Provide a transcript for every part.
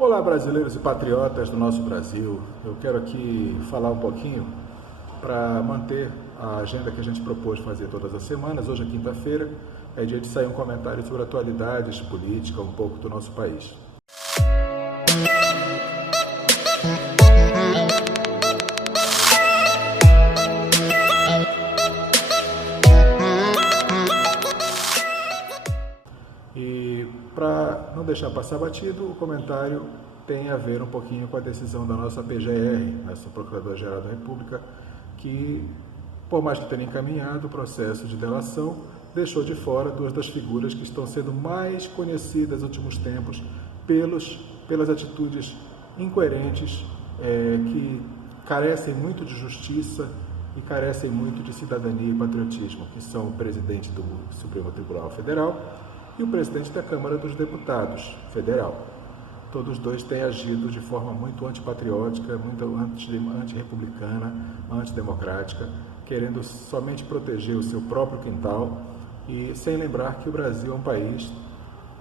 Olá, brasileiros e patriotas do nosso Brasil. Eu quero aqui falar um pouquinho para manter a agenda que a gente propôs fazer todas as semanas. Hoje é quinta-feira, é dia de sair um comentário sobre atualidades, política, um pouco do nosso país. E para não deixar passar batido, o comentário tem a ver um pouquinho com a decisão da nossa PGR, nossa Procuradora-Geral da República, que, por mais que tenha encaminhado o processo de delação, deixou de fora duas das figuras que estão sendo mais conhecidas nos últimos tempos pelas atitudes incoerentes, que carecem muito de justiça e carecem muito de cidadania e patriotismo, que são o presidente do Supremo Tribunal Federal e o presidente da Câmara dos Deputados Federal. Todos dois têm agido de forma muito antipatriótica, muito antirrepublicana, antidemocrática, querendo somente proteger o seu próprio quintal e sem lembrar que o Brasil é um país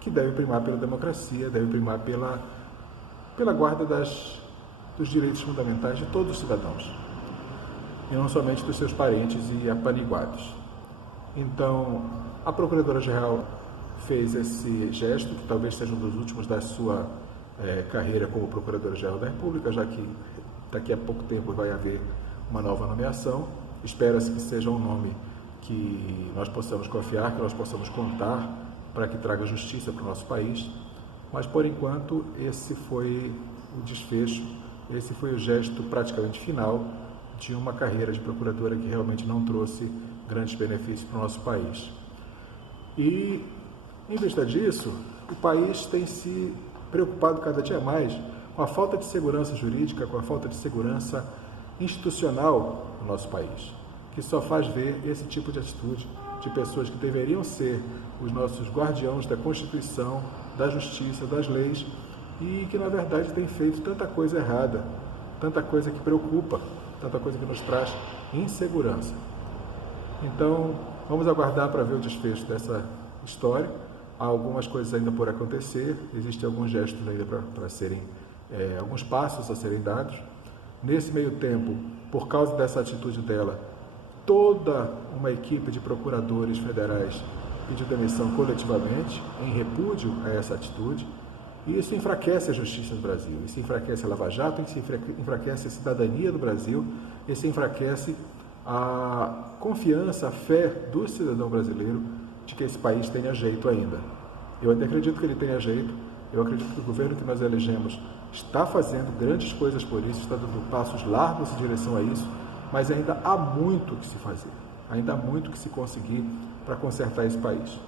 que deve primar pela democracia, deve primar pela guarda dos direitos fundamentais de todos os cidadãos, e não somente dos seus parentes e apaniguados. Então, a Procuradora-Geral fez esse gesto, que talvez seja um dos últimos da sua carreira como Procuradora-Geral da República, já que daqui a pouco tempo vai haver uma nova nomeação. Espera-se que seja um nome que nós possamos confiar, que nós possamos contar para que traga justiça para o nosso país. Mas, por enquanto, esse foi o desfecho, esse foi o gesto praticamente final de uma carreira de procuradora que realmente não trouxe grandes benefícios para o nosso país. E, em vista disso, o país tem se preocupado cada dia mais com a falta de segurança jurídica, com a falta de segurança institucional no nosso país, que só faz ver esse tipo de atitude de pessoas que deveriam ser os nossos guardiões da Constituição, da justiça, das leis, e que, na verdade, têm feito tanta coisa errada, tanta coisa que preocupa, tanta coisa que nos traz insegurança. Então, vamos aguardar para ver o desfecho dessa história. Há algumas coisas ainda por acontecer, existem alguns gestos ainda para serem, alguns passos a serem dados. Nesse meio tempo, por causa dessa atitude dela, toda uma equipe de procuradores federais pediu demissão coletivamente, em repúdio a essa atitude, e isso enfraquece a justiça do Brasil, isso enfraquece a Lava Jato, isso enfraquece a cidadania do Brasil, isso enfraquece a confiança, a fé do cidadão brasileiro de que esse país tenha jeito ainda. Eu ainda acredito que ele tenha jeito, eu acredito que o governo que nós elegemos está fazendo grandes coisas por isso, está dando passos largos em direção a isso, mas ainda há muito que se fazer, ainda há muito que se conseguir para consertar esse país.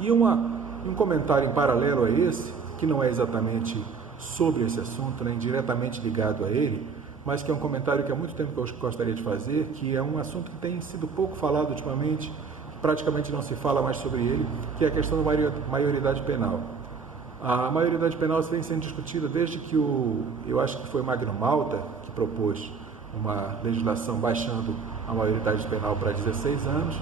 E um comentário em paralelo a esse, que não é exatamente sobre esse assunto, nem diretamente ligado a ele, mas que é um comentário que há muito tempo que eu gostaria de fazer, que é um assunto que tem sido pouco falado ultimamente, praticamente não se fala mais sobre ele, que é a questão da maioridade penal. A maioridade penal vem sendo discutida desde que eu acho que foi Magno Malta que propôs uma legislação baixando a maioridade penal para 16 anos,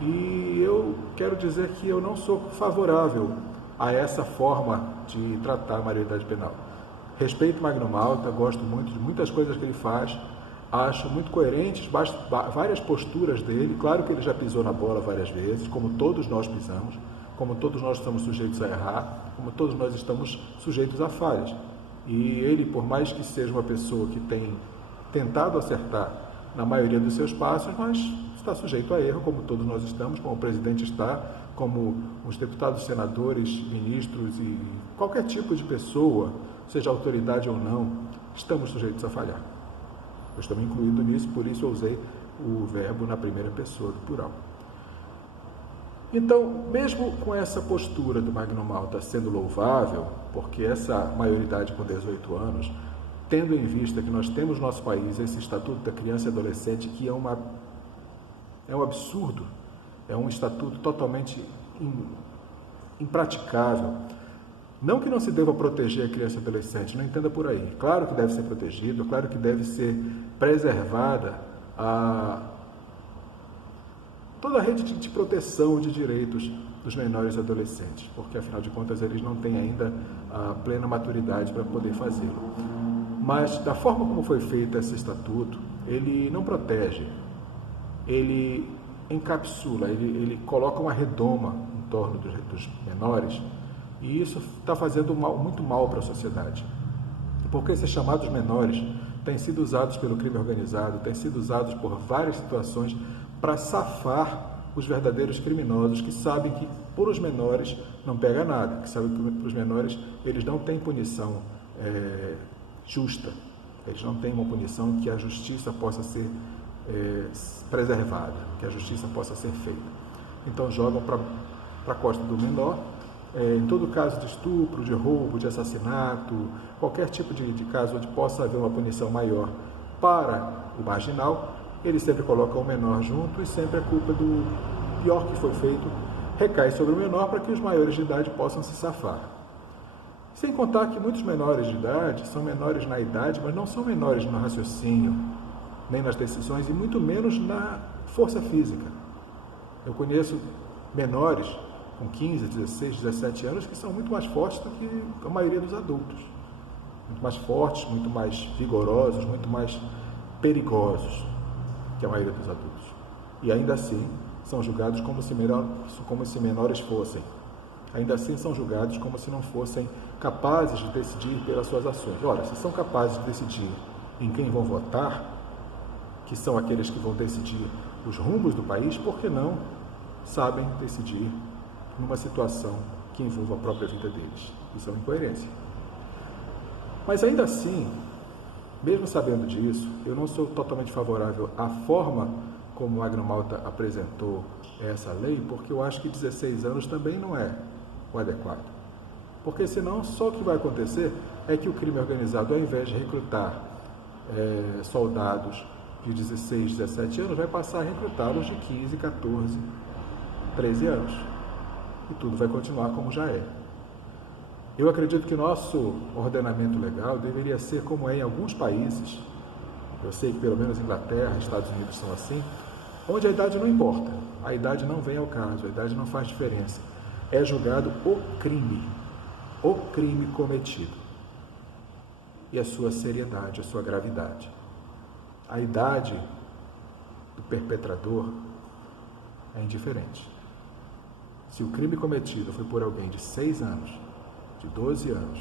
e eu quero dizer que eu não sou favorável a essa forma de tratar a maioridade penal. Respeito Magno Malta, gosto muito de muitas coisas que ele faz, acho muito coerentes várias posturas dele. Claro que ele já pisou na bola várias vezes, como todos nós pisamos, como todos nós estamos sujeitos a errar, como todos nós estamos sujeitos a falhas. E ele, por mais que seja uma pessoa que tem tentado acertar na maioria dos seus passos, mas está sujeito a erro, como todos nós estamos, como o presidente está, como os deputados, senadores, ministros e qualquer tipo de pessoa, seja autoridade ou não, estamos sujeitos a falhar. Eu estou me incluindo nisso, por isso eu usei o verbo na primeira pessoa do plural. Então, mesmo com essa postura do Magno Malta sendo louvável, porque essa maioridade com 18 anos, tendo em vista que nós temos no nosso país esse Estatuto da Criança e Adolescente, que é um absurdo, é um estatuto totalmente impraticável. Não que não se deva proteger a criança e adolescente, não entenda por aí. Claro que deve ser protegido, claro que deve ser preservada toda a rede de proteção de direitos dos menores adolescentes, porque afinal de contas eles não têm ainda a plena maturidade para poder fazê-lo. Mas da forma como foi feito esse estatuto, ele não protege, ele encapsula, ele coloca uma redoma em torno dos menores, e isso está fazendo muito mal para a sociedade, porque esses chamados menores têm sido usados pelo crime organizado, têm sido usados por várias situações para safar os verdadeiros criminosos que sabem que por os menores não pega nada, que sabem que por os menores eles não têm punição justa, eles não têm uma punição que a justiça possa ser preservada, que a justiça possa ser feita. Então jogam para a costa do menor, em todo caso de estupro, de roubo, de assassinato, qualquer tipo de caso onde possa haver uma punição maior para o marginal, eles sempre colocam o menor junto e sempre a culpa do pior que foi feito recai sobre o menor para que os maiores de idade possam se safar. Sem contar que muitos menores de idade são menores na idade, mas não são menores no raciocínio, nem nas decisões e muito menos na força física. Eu conheço menores com 15, 16, 17 anos que são muito mais fortes do que a maioria dos adultos. Muito mais fortes, muito mais vigorosos, muito mais perigosos que a maioria dos adultos. E ainda assim são julgados como se menores fossem. Ainda assim são julgados como se não fossem capazes de decidir pelas suas ações. Ora, se são capazes de decidir em quem vão votar, que são aqueles que vão decidir os rumos do país, por que não sabem decidir numa situação que envolva a própria vida deles? Isso é uma incoerência. Mas ainda assim, mesmo sabendo disso, eu não sou totalmente favorável à forma como o Magno Malta apresentou essa lei, porque eu acho que 16 anos também não é o adequado. Porque senão só o que vai acontecer é que o crime organizado, ao invés de recrutar soldados de 16, 17 anos, vai passar a recrutá-los de 15, 14, 13 anos. E tudo vai continuar como já é. Eu acredito que nosso ordenamento legal deveria ser como é em alguns países, eu sei que pelo menos Inglaterra, Estados Unidos são assim, onde a idade não importa, a idade não vem ao caso, a idade não faz diferença. É julgado o crime cometido e a sua seriedade, a sua gravidade. A idade do perpetrador é indiferente. Se o crime cometido foi por alguém de 6 anos, de 12 anos,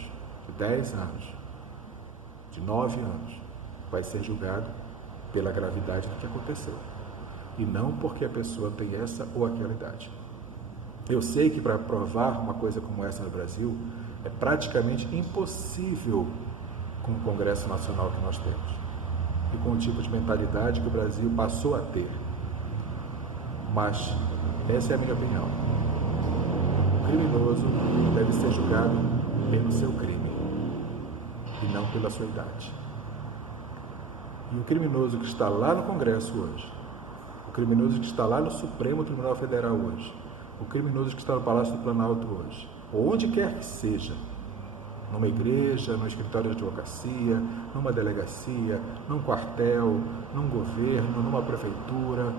de 10 anos, de 9 anos, vai ser julgado pela gravidade do que aconteceu. E não porque a pessoa tem essa ou aquela idade. Eu sei que para provar uma coisa como essa no Brasil é praticamente impossível com o Congresso Nacional que nós temos e com o tipo de mentalidade que o Brasil passou a ter. Mas essa é a minha opinião. O criminoso deve ser julgado pelo seu crime e não pela sua idade. E o criminoso que está lá no Congresso hoje, o criminoso que está lá no Supremo Tribunal Federal hoje, o criminoso que está no Palácio do Planalto hoje, ou onde quer que seja, numa igreja, num escritório de advocacia, numa delegacia, num quartel, num governo, numa prefeitura,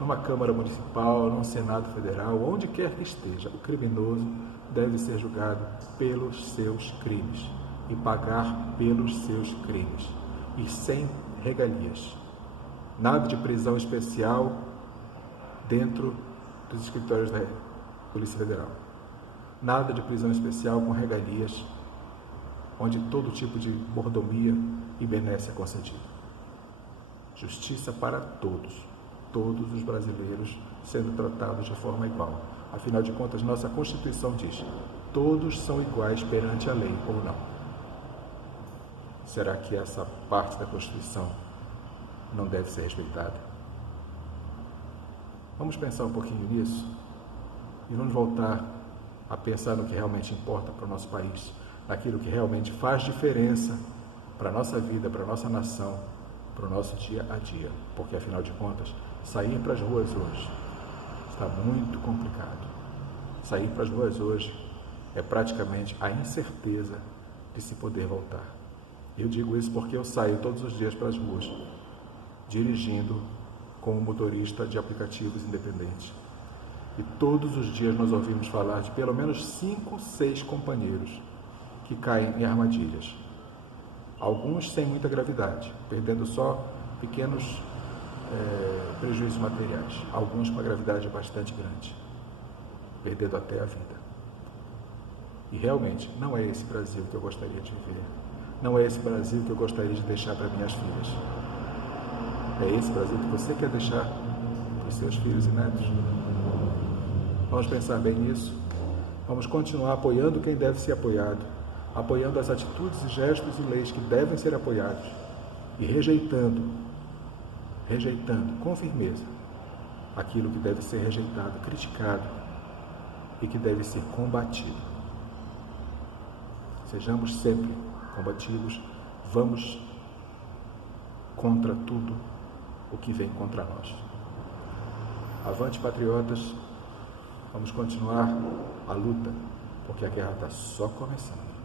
numa Câmara Municipal, num Senado Federal, onde quer que esteja, o criminoso deve ser julgado pelos seus crimes e pagar pelos seus crimes, e sem regalias. Nada de prisão especial dentro dos escritórios da Polícia Federal. Nada de prisão especial com regalias, onde todo tipo de mordomia e benesse é concedido. Justiça para todos os brasileiros sendo tratados de forma igual. Afinal de contas, nossa Constituição diz: todos são iguais perante a lei, ou não? Será que essa parte da Constituição não deve ser respeitada? Vamos pensar um pouquinho nisso e vamos voltar a pensar no que realmente importa para o nosso país, naquilo que realmente faz diferença para a nossa vida, para a nossa nação, para o nosso dia a dia. Porque, afinal de contas, sair para as ruas hoje está muito complicado. Sair para as ruas hoje é praticamente a incerteza de se poder voltar. Eu digo isso porque eu saio todos os dias para as ruas, dirigindo como motorista de aplicativos independentes. E todos os dias nós ouvimos falar de pelo menos 5, 6 companheiros que caem em armadilhas. Alguns sem muita gravidade, perdendo só pequenos prejuízos materiais. Alguns com uma gravidade bastante grande, perdendo até a vida. E realmente não é esse Brasil que eu gostaria de viver. Não é esse Brasil que eu gostaria de deixar para minhas filhas. É esse Brasil que você quer deixar para os seus filhos e netos? Vamos pensar bem nisso. Vamos continuar apoiando quem deve ser apoiado, apoiando as atitudes e gestos e leis que devem ser apoiados e rejeitando com firmeza aquilo que deve ser rejeitado, criticado e que deve ser combatido. Sejamos sempre combativos, vamos contra tudo o que vem contra nós. Avante, patriotas, vamos continuar a luta, porque a guerra está só começando.